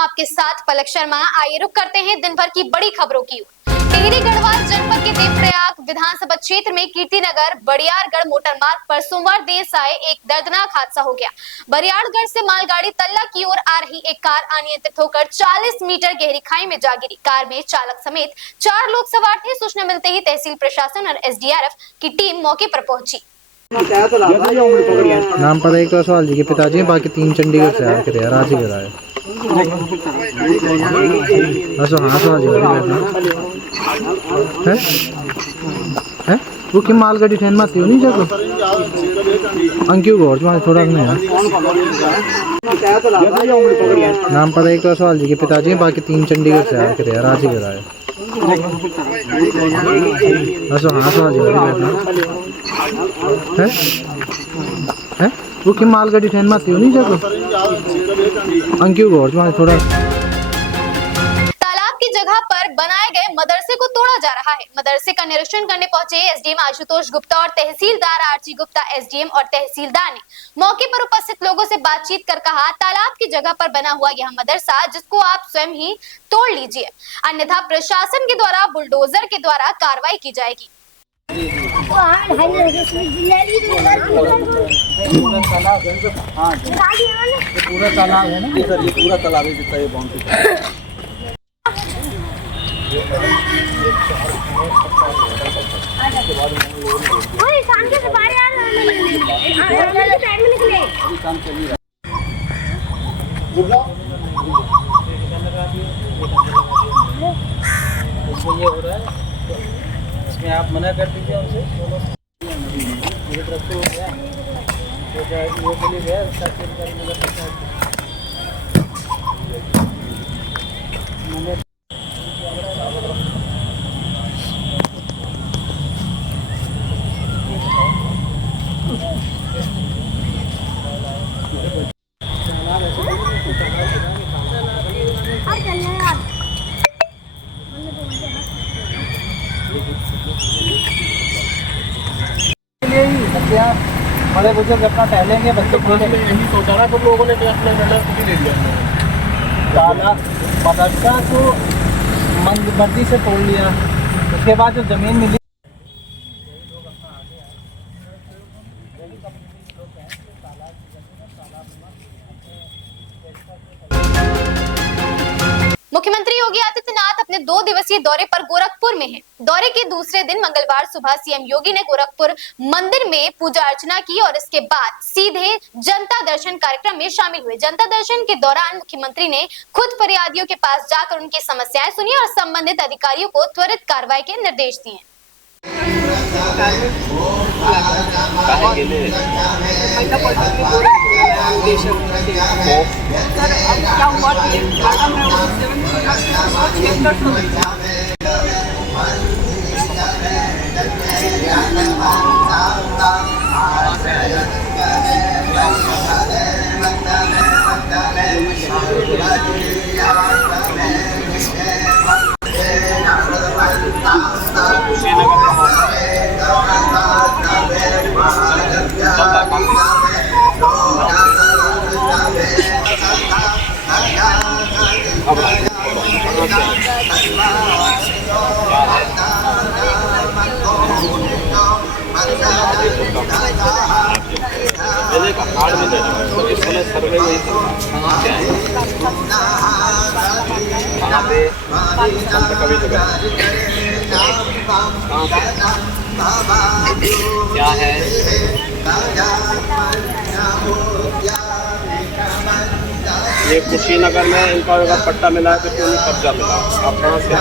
आपके साथ पलक शर्मा। आइए रुक करते हैं दिन भर की बड़ी खबरों की ओर। टिहरी गढ़वाल जनपद के देवप्रयाग विधानसभा क्षेत्र में कीर्तिनगर बड़ियारगढ़ मोटर मार्ग पर सोमवार देर साय एक दर्दनाक हादसा हो गया। बड़ियारगढ़ से मालगाड़ी तल्ला की ओर आ रही एक कार अनियंत्रित होकर 40 मीटर गहरी खाई में जा गिरी। कार में चालक समेत 4 लोग सवार थे। सूचना मिलते ही तहसील प्रशासन और एसडीआरएफ की टीम मौके पर पहुंची। नाम पता एक तो सवाल जी के पिताजी हैं, बाकी 3 चंडीगढ़ से आके थे रांची के आए। हाँ सवाल जी है वो कि मालगाड़ी ट्रेन में आती हो नहीं जाको अंक्यू गौर तुम्हारे थोड़ा नहीं है। नाम पता एक तो सवाल जी के पिताजी हैं, बाकी 3 चंडीगढ़ से आके थे रांची के आए। हाँ सवाल जी है वो कि मालगाड़ी ट्रेन में आती हो नहीं जाको अंक्यू गौर तुम्हारे थोड़ा। तालाब की जगह पर बनाए गए मदरसे को तोड़ा जा रहा है। मदरसे का निरीक्षण करने पहुंचे एसडीएम आशुतोष गुप्ता और तहसीलदार आरजी गुप्ता। एसडीएम और तहसीलदार ने मौके पर उपस्थित लोगों से बातचीत कर कहा, तालाब की जगह पर बना हुआ यह मदरसा जिसको आप स्वयं ही तोड़ लीजिए, अन्यथा प्रशासन के द्वारा बुलडोजर के द्वारा कार्रवाई की जाएगी। पूरा तालाब है ना सर, ये पूरा तालाब है जितना ये बाउंड्री इसमें आप मना कर दीजिए उनसे। मेरी तरफ से हो गया तो जाएगी वो चली गया उसका बड़े बुजुर्ग अपना टहलेंगे, बच्चे खेलेंगे। यही सोचा ना कुछ लोगों ने अपना ले लिया ताला मदरसा को मर्जी से तोड़ लिया। उसके बाद जो जमीन मिली मुख्यमंत्री योगी आदित्यनाथ अपने 2 दिवसीय दौरे पर गोरखपुर में हैं। दौरे के दूसरे दिन मंगलवार सुबह सीएम योगी ने गोरखपुर मंदिर में पूजा अर्चना की और इसके बाद सीधे जनता दर्शन कार्यक्रम में शामिल हुए। जनता दर्शन के दौरान मुख्यमंत्री ने खुद फरियादियों के पास जाकर उनकी समस्याएं सुनी और संबंधित अधिकारियों को त्वरित कार्रवाई के निर्देश दिए। क्या है ये कुशीनगर में इनका अगर पट्टा मिला है तो क्यों नहीं कब्जा मिला? आप कहाँ से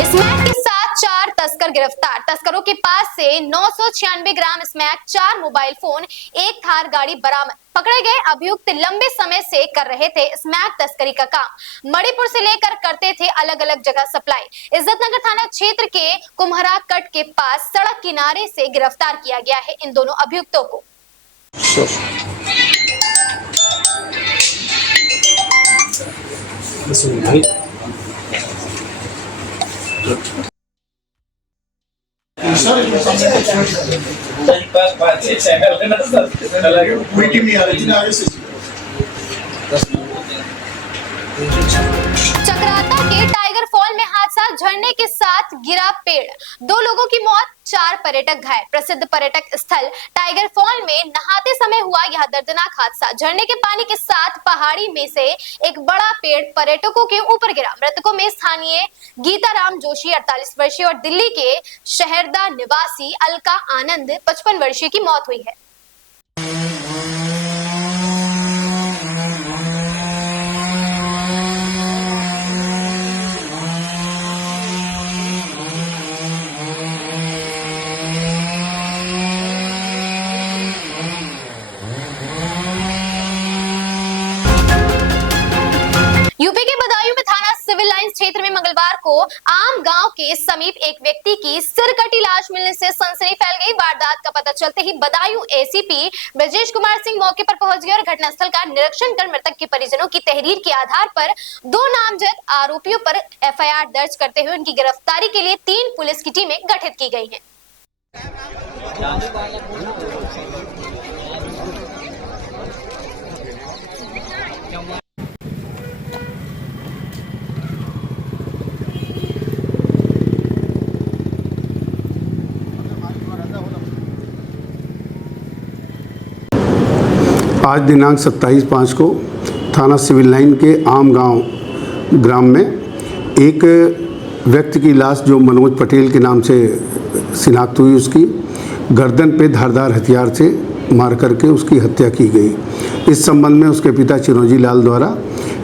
इस मैच के साथ 4 तस्कर गिरफ्तार। तस्करों के पास से 996 gram smack, 4 mobile phone, 1 Thar गाड़ी बरामद। पकड़े गए अभियुक्त लंबे समय से कर रहे थे स्मैक तस्करी का काम। मणिपुर से लेकर करते थे अलग अलग जगह सप्लाई। इज्जतनगर थाना क्षेत्र के कुम्हरा कट के पास सड़क किनारे से गिरफ्तार किया गया है इन दोनों अभियुक्तों को। चक्राता के टाइगर फॉल में हादसा, झरने के साथ गिरा पेड़, 2 लोगों की मौत, 4 पर्यटक घायल। प्रसिद्ध पर्यटक स्थल टाइगर फॉल में नहाते समय हुआ यह दर्दनाक हादसा। झरने के पानी के साथ पहाड़ी में से एक बड़ा पेड़ पर्यटकों के ऊपर गिरा। मृतकों में स्थानीय गीताराम जोशी 48 वर्षीय और दिल्ली के शहरदा निवासी अलका आनंद 55 वर्षीय की मौत हुई है। यूपी के बदायूं में थाना सिविल लाइंस क्षेत्र में मंगलवार को आम गांव के समीप एक व्यक्ति की सिरकटी लाश मिलने से सनसनी फैल गई। वारदात का पता चलते ही बदायूं एसीपी ब्रजेश कुमार सिंह मौके पर पहुंच गए और घटनास्थल का निरीक्षण कर मृतक के परिजनों की तहरीर के आधार पर 2 नामजद आरोपियों पर एफआईआर दर्ज करते हुए उनकी गिरफ्तारी के लिए 3 पुलिस की टीमें गठित की गई हैं। आज दिनांक 27/5 को थाना सिविल लाइन के आम गांव ग्राम में एक व्यक्ति की लाश जो मनोज पटेल के नाम से शिनाख्त हुई, उसकी गर्दन पे धारदार हथियार से मार करके उसकी हत्या की गई। इस संबंध में उसके पिता चिरंजी लाल द्वारा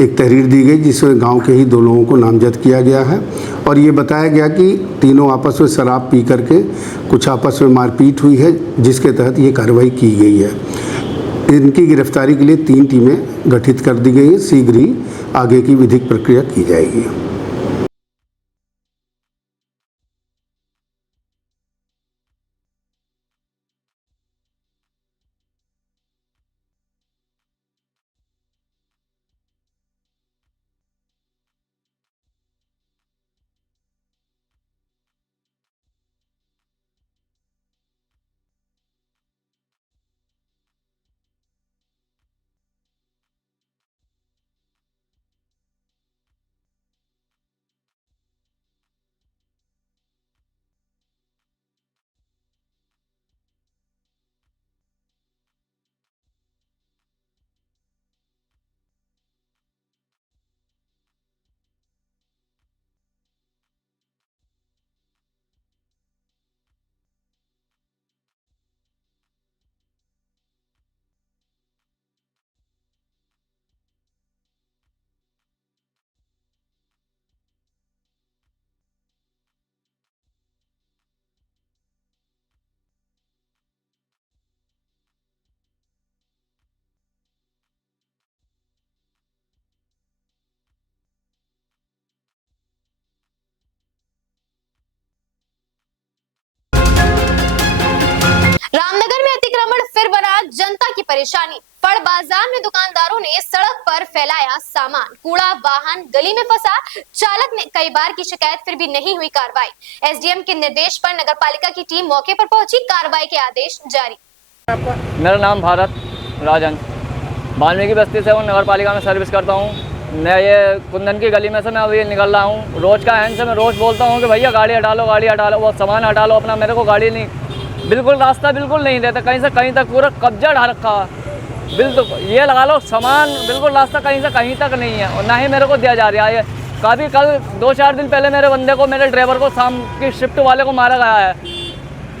एक तहरीर दी गई जिसमें गांव के ही 2 लोगों को नामजद किया गया है और ये बताया गया कि तीनों आपस में शराब पी करके कुछ आपस में मारपीट हुई है, जिसके तहत ये कार्रवाई की गई है। इनकी गिरफ्तारी के लिए 3 टीमें गठित कर दी गई हैं। शीघ्र ही आगे की विधिक प्रक्रिया की जाएगी। रामनगर में अतिक्रमण फिर बना जनता की परेशानी। फड़ बाजार में दुकानदारों ने सड़क पर फैलाया सामान, कूड़ा वाहन गली में फंसा। चालक ने कई बार की शिकायत, फिर भी नहीं हुई कार्रवाई। एसडीएम के निर्देश पर नगरपालिका की टीम मौके पर पहुंची, कार्रवाई के आदेश जारी। मेरा नाम भारत राजन, वाल्मीकि बस्ती से हूँ, नगरपालिका में सर्विस करता हूँ। मैं ये कुंदन की गली में से मैं अभी निकल रहा हूँ। रोज का हैंड से मैं रोज बोलता हूँ कि भैया गाड़ी हटा लो, वो सामान हटा लो अपना। मेरे को गाड़ी नहीं, बिल्कुल रास्ता बिल्कुल नहीं देता, कहीं से कहीं तक पूरा कब्जा ढा रखा है। बिल्कुल ये लगा लो सामान, बिल्कुल रास्ता कहीं से कहीं तक नहीं है और ना ही मेरे को दिया जा रहा है। काफ़ी कल 2-4 दिन पहले मेरे बंदे को, मेरे ड्राइवर को, शाम की शिफ्ट वाले को मारा गया है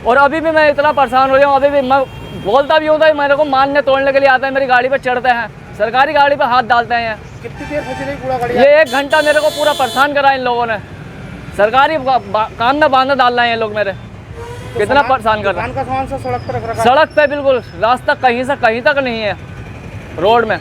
और अभी भी मैं इतना परेशान हो गया हूँ। अभी भी मैं बोलता भी हूँ तो मेरे को मारने तोड़ने के लिए आते हैं, मेरी गाड़ी पर चढ़ते हैं, सरकारी गाड़ी पर हाथ डालते हैं। कितनी देर फंसी रही कूड़ा गाड़ी? ये 1 घंटा मेरे को पूरा परेशान करा इन लोगों ने। सरकारी कान में बांधा डाल रहे हैं ये लोग मेरे, कितना परेशान कर रहे हैं। का सामान सब सड़क पर रख रखा सड़क पे बिल्कुल, रास्ता कहीं से कहीं तक नहीं है रोड में।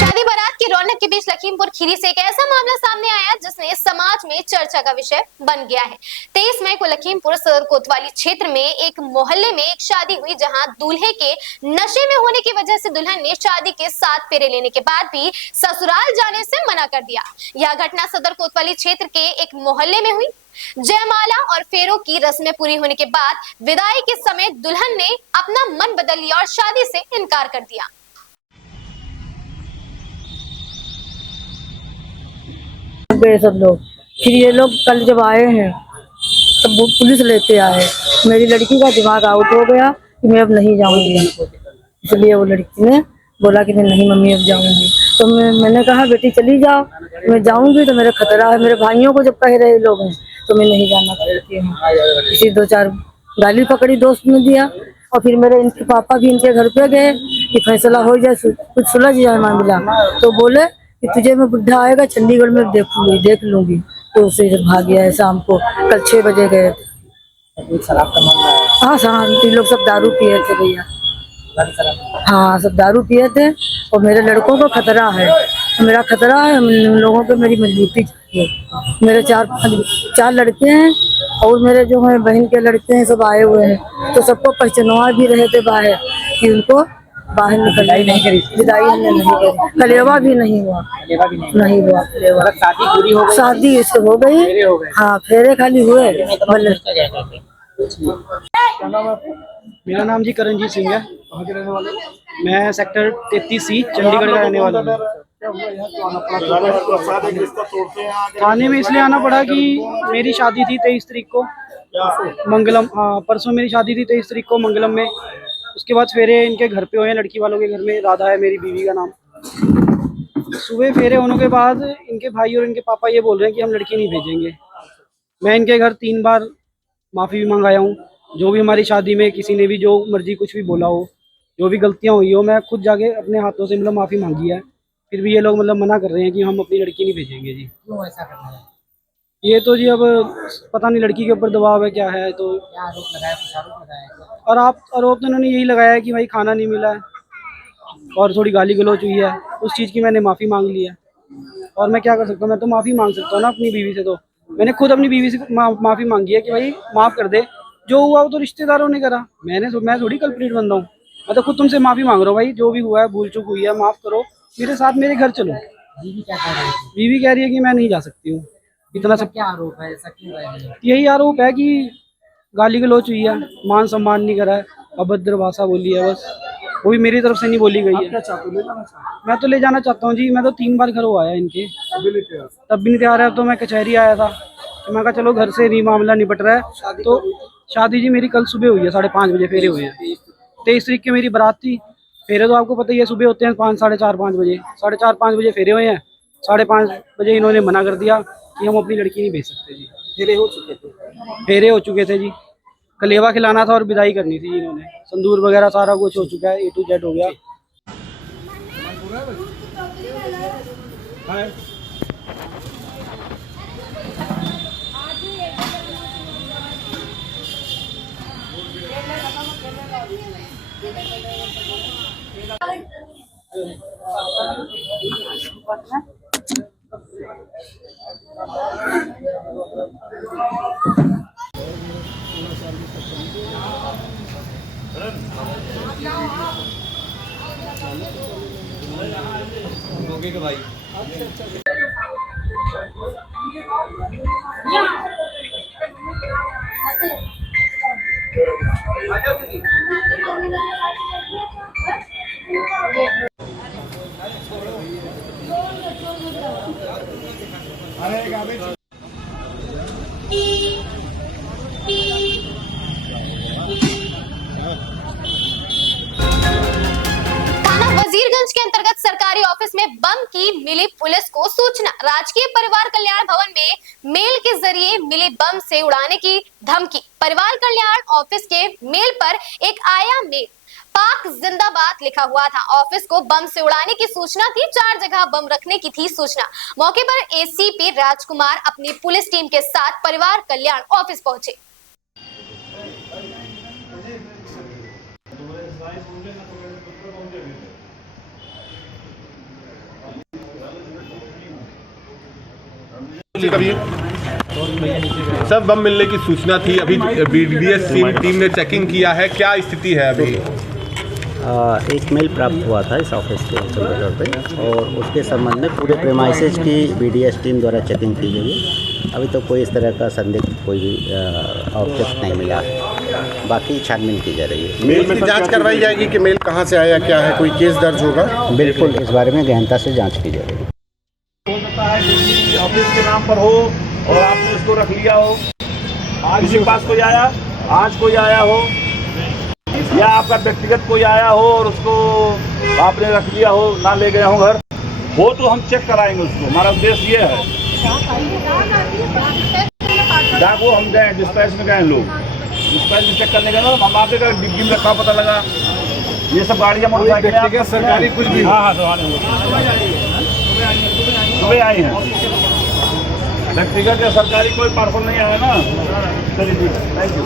शादी बारात की रौनक के बीच लखीमपुर खीरी से एक ऐसा मामला सामने आया जिसने समाज में चर्चा का विषय बन गया है। 23 मई को लखीमपुर सदर कोतवाली क्षेत्र में एक मोहल्ले में एक शादी हुई, जहां दूल्हे के नशे में होने की वजह से दुल्हन ने शादी के 7 फेरे लेने के बाद भी ससुराल जाने से मना कर दिया। यह घटना सदर कोतवाली क्षेत्र के एक मोहल्ले में हुई। जयमाला और फेरों की रस्में पूरी होने के बाद विदाई के समय दुल्हन ने अपना मन बदल लिया और शादी से इनकार कर दिया। गए सब लोग। फिर ये लोग कल जब आए हैं तब वो पुलिस लेते आए। मेरी लड़की का दिमाग आउट हो गया कि मैं अब नहीं जाऊंगी, इसलिए वो लड़की ने बोला कि मैं नहीं मम्मी अब जाऊंगी। तो मैंने कहा बेटी चली जाओ, मैं जाऊंगी तो मेरा खतरा है। मेरे भाइयों को जब कह रहे लोग हैं तो मैं नहीं जाना चाहती हूँ। इसी 2-4 गाली पकड़ी दोस्त ने दिया, और फिर मेरे इनके पापा भी इनके घर पे गए कि फैसला हो जाए, कुछ सुलझ जाए मामला। तो बोले कि तुझे मैं बुढ़ा आएगा चंडीगढ़ में देख लूंगी। तो उसे इधर भाग गया है। शाम को कल 6 बजे गए थे। शराब का मामला है। हाँ शांति, लोग सब दारू पिए थे भैया। हाँ सब दारू पिए थे, और मेरे लड़कों को खतरा है। मेरा खतरा है, उन लोगों पे मेरी मजबूती चाहिए। मेरे 4 लड़के हैं, और मेरे जो है बहन के लड़के हैं सब आए हुए हैं। तो सबको पहचानवा भी रहे थे बाहर कि उनको बाहर निकलाई नहीं करी, विदाई हमने नहीं करी। कलेवा भी नहीं हुआ, नहीं हुआ कलेवा। शादी पूरी हो गई, शादी इससे हो गई। हाँ फेरे खाली हुए। मेरा नाम जी करणजीत सिंह है। कहाँ के रहने वाले? मैं सेक्टर 33C चंडीगढ़ का रहने वाला हूँ। थाने में इसलिए आना पड़ा कि मेरी शादी थी 23 तारीख को मंगलम। परसों मेरी शादी थी 23 तारीख को मंगलम में। उसके बाद फेरे इनके घर पे हुए, लड़की वालों के घर में। राधा है मेरी बीवी का नाम। सुबह फेरे होने के बाद इनके भाई और इनके पापा ये बोल रहे हैं कि हम लड़की नहीं भेजेंगे। मैं इनके घर 3 बार माफ़ी भी मंगाया हूँ। जो भी हमारी शादी में किसी ने भी जो मर्जी कुछ भी बोला हो, जो भी गलतियाँ हुई हो, मैं खुद जाके अपने हाथों से मतलब माफ़ी मांगी है। फिर भी ये लोग मतलब मना कर रहे हैं कि हम अपनी लड़की नहीं भेजेंगे जी। क्यों ऐसा करना है? ये तो जी अब पता नहीं लड़की के ऊपर दबाव है क्या है। तो क्या आरोप लगाया, कुछ आरोप लगाया? और आरोप तो इन्होंने यही लगाया है कि भाई खाना नहीं मिला है और थोड़ी गाली गलौज हुई है। उस चीज़ की मैंने माफ़ी मांग ली है और मैं क्या कर सकता हूँ, मैं तो माफ़ी मांग सकता हूँ ना अपनी बीवी से। तो मैंने खुद अपनी बीवी से माफ़ी मांगी है कि भाई माफ़ कर दे, जो हुआ वो तो रिश्तेदारों ने करा, मैं थोड़ी कल्प्रिट बंदा हूँ। मैं तो खुद तुमसे माफ़ी मांग रहा हूँ भाई, जो भी हुआ है भूल चूक हुई है, माफ़ करो, मेरे साथ मेरे घर चलो। बीवी क्या कह रही है? बीवी कह रही है कि मैं नहीं जा सकती हूँ। इतना सब क्या आरोप है, ऐसा क्यों कह रही है? यही आरोप है कि गाली गलौज हुई है, मान सम्मान नहीं करा है, अभद्र भाषा बोली है, बस वो भी मेरी तरफ से नहीं बोली गई है। मैं तो ले जाना चाहता हूँ जी। मैं तो 3 बार घर आया इनके, तब भी नहीं तैयार है। तो मैं कचहरी आया था, तो मैं कहा चलो घर से नहीं मामला निपट रहा है। तो शादी जी मेरी कल सुबह हुई है, 5:30 बजे फेरे हुए हैं। 23 तारीख की मेरी बारात थी। फेरे तो आपको पता ही है सुबह होते हैं 5, 4:30 बजे। 4:30-5 बजे फेरे हुए हैं। 5:30 बजे इन्होंने मना कर दिया कि हम अपनी लड़की नहीं भेज सकते जी। फेरे हो चुके थे जी। कलेवा खिलाना था और विदाई करनी थी इन्होंने। संदूर वगैरह सारा कुछ हो चुका है, A to Z हो गया। जिसमें बम की मिली पुलिस को सूचना। राजकीय परिवार कल्याण भवन में मेल के जरिए मिली बम से उड़ाने की धमकी। परिवार कल्याण ऑफिस के मेल पर एक आया मेल, पाक जिंदाबाद लिखा हुआ था। ऑफिस को बम से उड़ाने की सूचना थी। 4 जगह बम रखने की थी सूचना। मौके पर एसीपी राजकुमार अपनी पुलिस टीम के साथ परिवार कल्याण ऑफिस पहुंचे। कभी सब बम मिलने की सूचना थी। अभी बीडीएस टीम ने चेकिंग किया है, क्या स्थिति है अभी? एक मेल प्राप्त हुआ था इस ऑफिस के कंप्यूटर पे और उसके संबंध में पूरे प्रेमाइसेज की बीडीएस टीम द्वारा चेकिंग की गई है। अभी तो कोई इस तरह का संदिग्ध कोई भी ऑब्जेक्ट नहीं मिला है, बाकी छानबीन की जा रही है। मेल की जांच करवाई जाएगी कि मेल कहां से आया, क्या है, कोई केस दर्ज होगा? बिल्कुल, इस बारे में गहनता से जांच की जा रही है। हो सकता है किसी ऑफिस के नाम पर हो और आपने उसको रख लिया हो, किसी के पास कोई आया, आज कोई आया हो या आपका व्यक्तिगत कोई आया हो और उसको आपने रख लिया हो, ना ले गए हो घर हो, तो हम चेक कराएंगे उसको। हमारा उद्देश्य ये है। डाक वो हम गए, डिस्पैच में गए लोग, डिस्पैच में चेक करने गए ना, हम आपके घर डिग्गी में रखा पता लगा। ये सब गाड़ियाँ मोटरसाइकिल सरकारी कुछ भी, हाँ सुबह आई हैं। व्यक्तिगत या सरकारी कोई पार्सल नहीं आया ना। चलिए ठीक है, थैंक यू।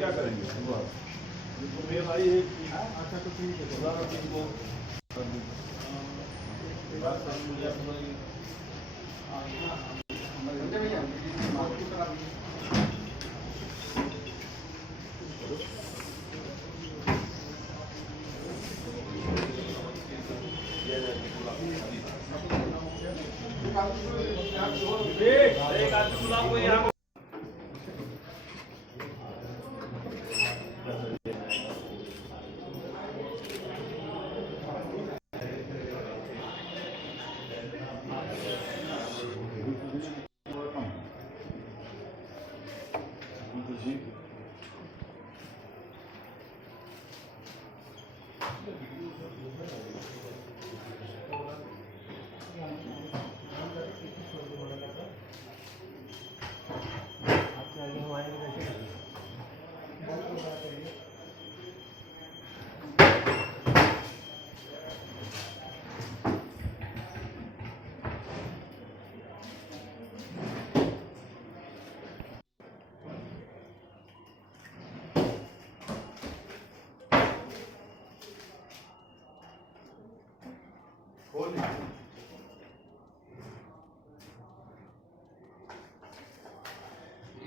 क्या करेंगे? अच्छा तो ठीक है।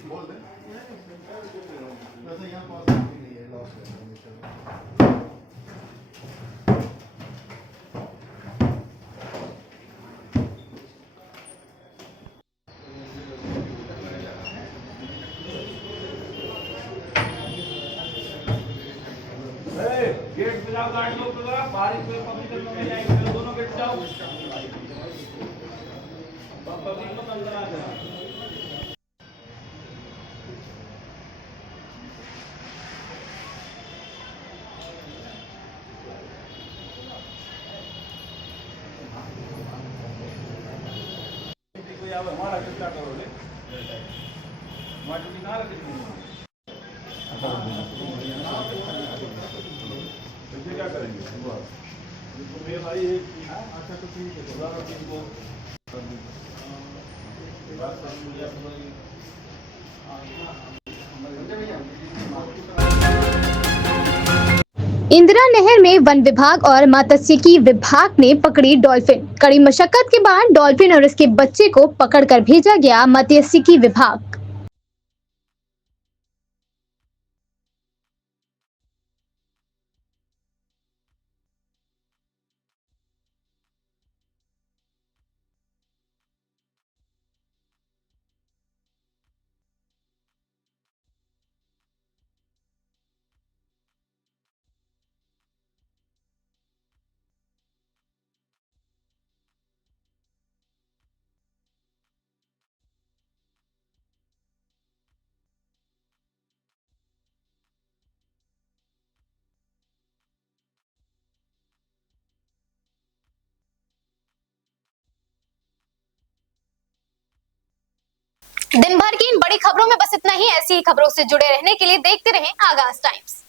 बोल दे वैसे यहाँ पास नहीं है लॉस गेट पे जाओ, गाड़ी लोग बारिश में पब्लिक में जाएंगे, दोनों गेट जाओ, पब्लिक को अंदर आ जाए। हमारा कितना करोगे माटी निकाल के क्या करेंगे? मेल आई है। अच्छा तो ठीक है। इंदिरा नहर में वन विभाग और मात्स्यिकी विभाग ने पकड़ी डॉल्फिन। कड़ी मशक्कत के बाद डॉल्फिन और उसके बच्चे को पकड़कर भेजा गया मात्स्यिकी विभाग। दिन भर की इन बड़ी खबरों में बस इतना ही। ऐसी ही खबरों से जुड़े रहने के लिए देखते रहें आगाज टाइम्स।